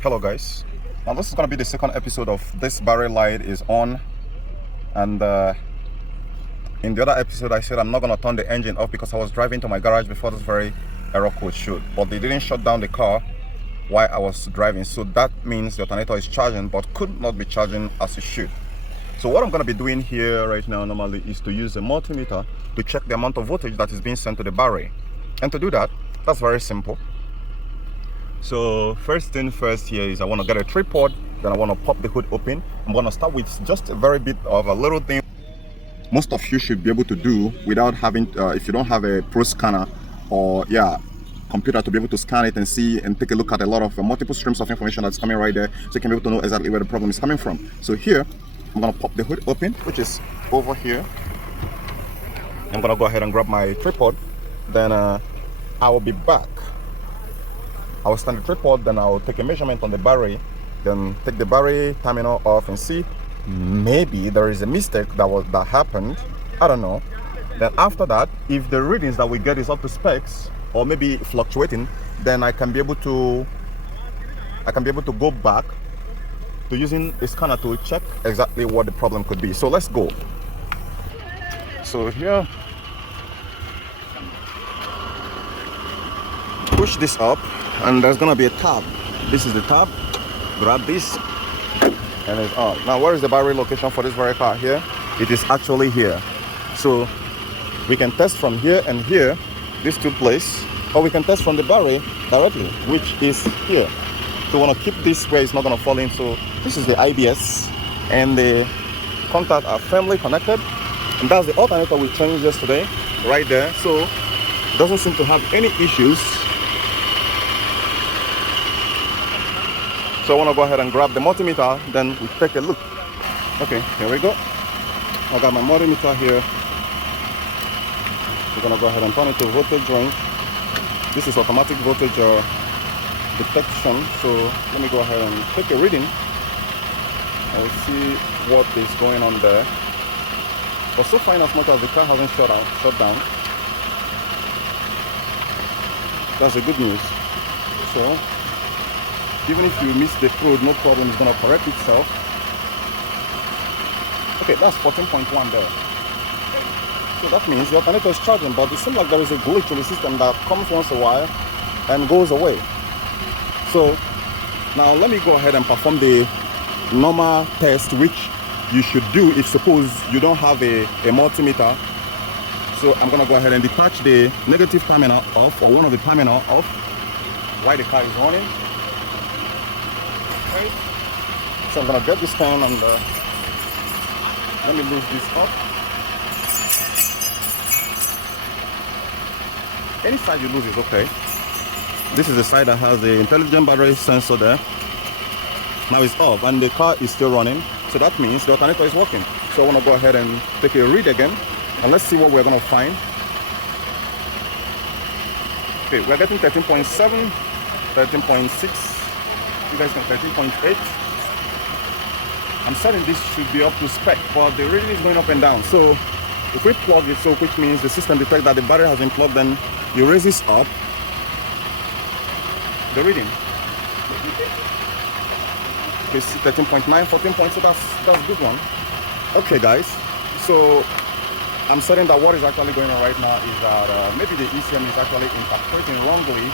Hello guys, now this is going to be the second episode of this battery light is on, and in the other episode I said I'm not going to turn the engine off because I was driving to my garage before this very error code showed, but they didn't shut down the car while I was driving, so that means the alternator is charging but could not be charging as it should. So what I'm going to be doing here right now normally is to use a multimeter to check the amount of voltage that is being sent to the battery, and to do that, that's very simple. So first thing first here is I want to get a tripod, then I want to pop the hood open. I'm going to start with just a very bit of a little thing most of you should be able to do without having if you don't have a pro scanner or computer to be able to scan it and see and take a look at a lot of multiple streams of information that's coming right there, so you can be able to know exactly where the problem is coming from. So here I'm going to pop the hood open, which is over here. I'm going to go ahead and grab my tripod, then I will be back. I will stand the tripod, then I'll take a measurement on the battery, then take the battery terminal off and see maybe there is a mistake that happened. I don't know. Then after that, if the readings that we get is up to specs or maybe fluctuating, then I can be able to go back to using a scanner to check exactly what the problem could be. So let's go. So here, push this up, and there's gonna be a tab. This is the tab. Grab this, and it's on. Now, where is the battery location for this very car? Here. It is actually here. So we can test from here and here, these two places, or we can test from the battery directly, which is here. So we want to keep this where it's not gonna fall in. So this is the IBS, and the contacts are firmly connected, and that's the alternator we changed yesterday, right there. So it doesn't seem to have any issues. So I want to go ahead and grab the multimeter, then we take a look. Okay, here we go. I got my multimeter here. We're going to go ahead and turn it to voltage range. This is automatic voltage detection. So let me go ahead and take a reading. I will see what is going on there. But so far, as much as the car hasn't shut down, that's a good news. So even if you miss the probe, no problem, it's going to correct itself. Okay, that's 14.1 there. So that means the alternator is charging, but it seems like there is a glitch in the system that comes once a while and goes away. So now let me go ahead and perform the normal test, which you should do if suppose you don't have a multimeter. So I'm going to go ahead and detach the negative terminal off, or one of the terminal off, while the car is running. Okay. So I'm gonna get this pen and let me loose this up. Any side you lose is okay. This is the side that has the intelligent battery sensor there. Now it's off and the car is still running, so that means the alternator is working. So I want to go ahead and take a read again, and let's see what we're gonna find. Okay, we're getting 13.7, 13.6. You guys can 13.8. I'm certain this should be up to spec, but the reading is going up and down. So if we plug it, so which means the system detects that the battery has been plugged, then you raise this up, the reading. Okay, 13.9, 14 points, so that's a good one. Okay guys, so I'm certain that what is actually going on right now is that maybe the ECM is actually interpreting wrongly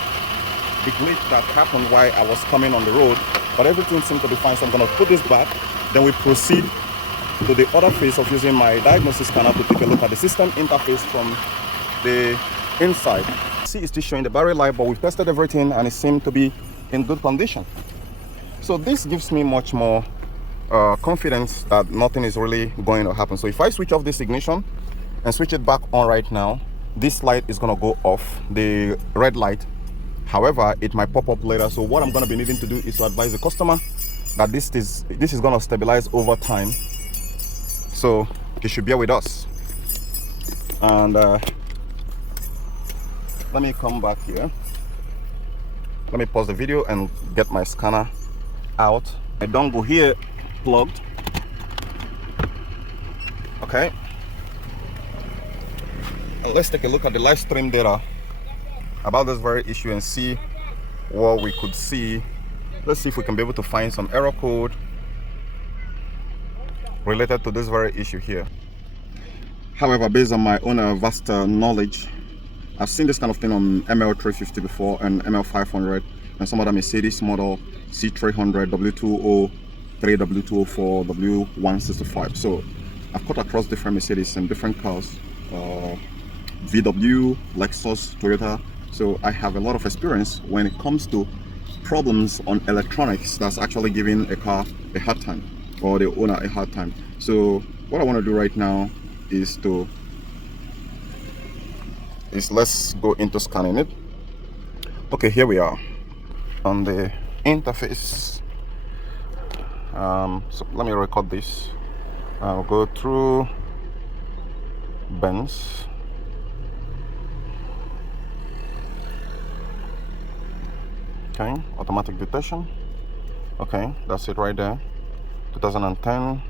the glitch that happened while I was coming on the road, but everything seemed to be fine. So I'm going to put this back, then we proceed to the other phase of using my diagnosis scanner to take a look at the system interface from the inside. See, it's still showing the battery light, but we've tested everything and it seemed to be in good condition. So this gives me much more confidence that nothing is really going to happen. So if I switch off this ignition and switch it back on right now, this light is going to go off, the red light. However, it might pop up later. So what I'm going to be needing to do is to advise the customer that this is going to stabilize over time. So you should bear with us. And let me come back here. Let me pause the video and get my scanner out. My dongle here plugged. Okay. Let's take a look at the live stream data about this very issue and see what we could see let's see if we can be able to find some error code related to this very issue here. However, based on my own vast knowledge, I've seen this kind of thing on ML350 before and ML500 and some other Mercedes model C300, W203, W204, W165. So I've cut across different Mercedes and different cars, VW, Lexus, Toyota. So I have a lot of experience when it comes to problems on electronics that's actually giving a car a hard time, or the owner a hard time. So what I want to do right now is let's go into scanning it. Okay, here we are on the interface. So let me record this. I'll go through Benz. Okay, automatic detection. Okay, that's it right there. 2010.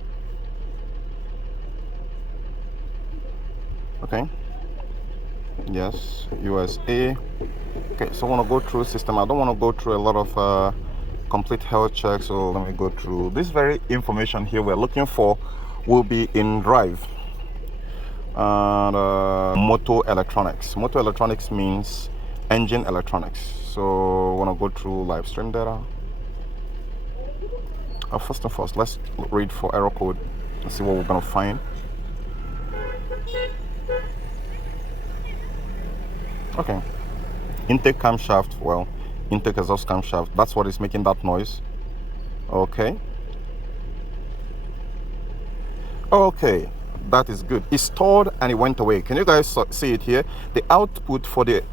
Okay, yes, USA. Okay, so I want to go through system. I don't want to go through a lot of complete health checks, so let me go through this very information here we're looking for. Will be in drive and motor electronics. Motor electronics means engine electronics. So I want to go through live stream data. First and first, let's read for error code and see what we're going to find. Okay, intake camshaft, well, intake exhaust camshaft, that's what is making that noise. Okay, that is good. It's stored and it went away. Can you guys see it here? The output for the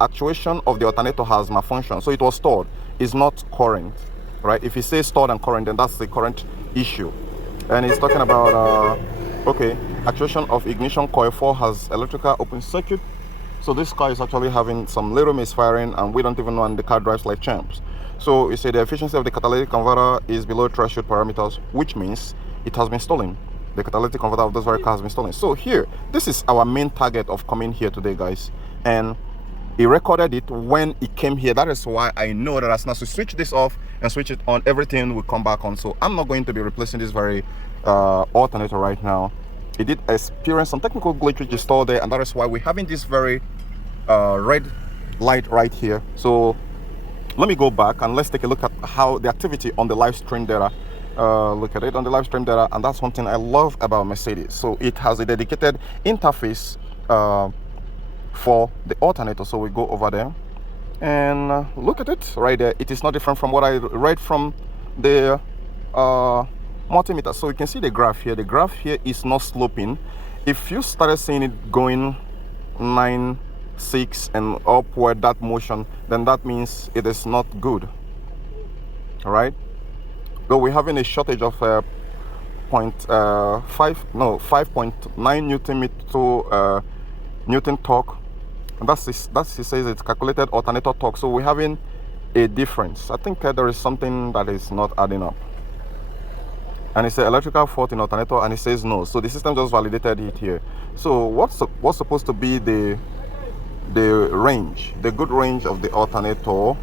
actuation of the alternator has malfunction, so it was stored. It's not current, right? If you say stored and current, then that's the current issue. And it's talking about okay, actuation of ignition coil 4 has electrical open circuit. So this car is actually having some little misfiring and we don't even know, and the car drives like champs. So you say the efficiency of the catalytic converter is below threshold parameters, which means it has been stolen. The catalytic converter of this very car has been stolen. So here, this is our main target of coming here today, guys. And he recorded it when it came here. That is why I know that as soon as we switch this off and switch it on, everything will come back on. So I'm not going to be replacing this very alternator right now. It did experience some technical glitch which is stored there, and that is why we're having this very red light right here. So let me go back and let's take a look at how the activity on the live stream data. Look at it on the live stream data, and that's one thing I love about Mercedes. So it has a dedicated interface for the alternator. So we go over there and look at it right there. It is not different from what I read from the multimeter. So you can see the graph here. The graph here is not sloping. If you started seeing it going 9, 6 and upward, that motion, then that means it is not good. All right, though we're having a shortage of 5.9 Newton torque, and that's he says it's calculated alternator torque. So we're having a difference. I think there is something that is not adding up. And it's an electrical fault in alternator, and it says no. So the system just validated it here. So what's supposed to be the range, the good range of the alternator?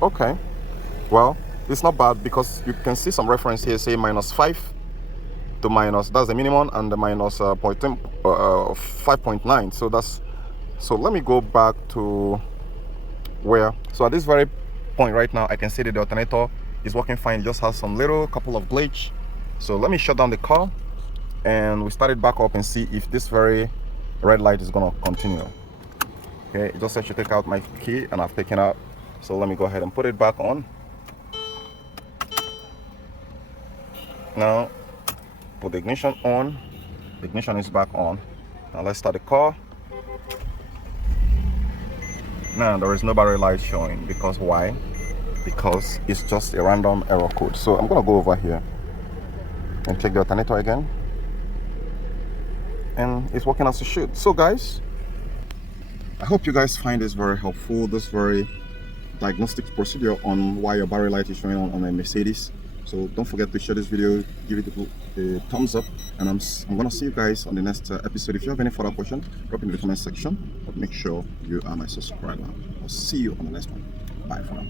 Okay, well, it's not bad because you can see some reference here say -5 to minus, that's the minimum, and the minus 5.9. So that's, so let me go back to where, so at this very point right now I can see that the alternator is working fine. It just has some little couple of glitch. So let me shut down the car and we start it back up and see if this very red light is gonna continue. Okay, it just said to take out my key and I've taken out. So let me go ahead and put it back on. Now put the ignition on. The ignition is back on. Now let's start the car. Now there is no battery light showing, because why? Because it's just a random error code. So I'm gonna go over here and check the alternator again, and it's working as it should. So guys, I hope you guys find this very helpful, this very diagnostic procedure on why your battery light is showing on a Mercedes. So don't forget to share this video, give it a thumbs up, and I'm gonna see you guys on the next episode. If you have any further questions, drop in the comment section, but make sure you are my subscriber. I'll see you on the next one. Bye for now.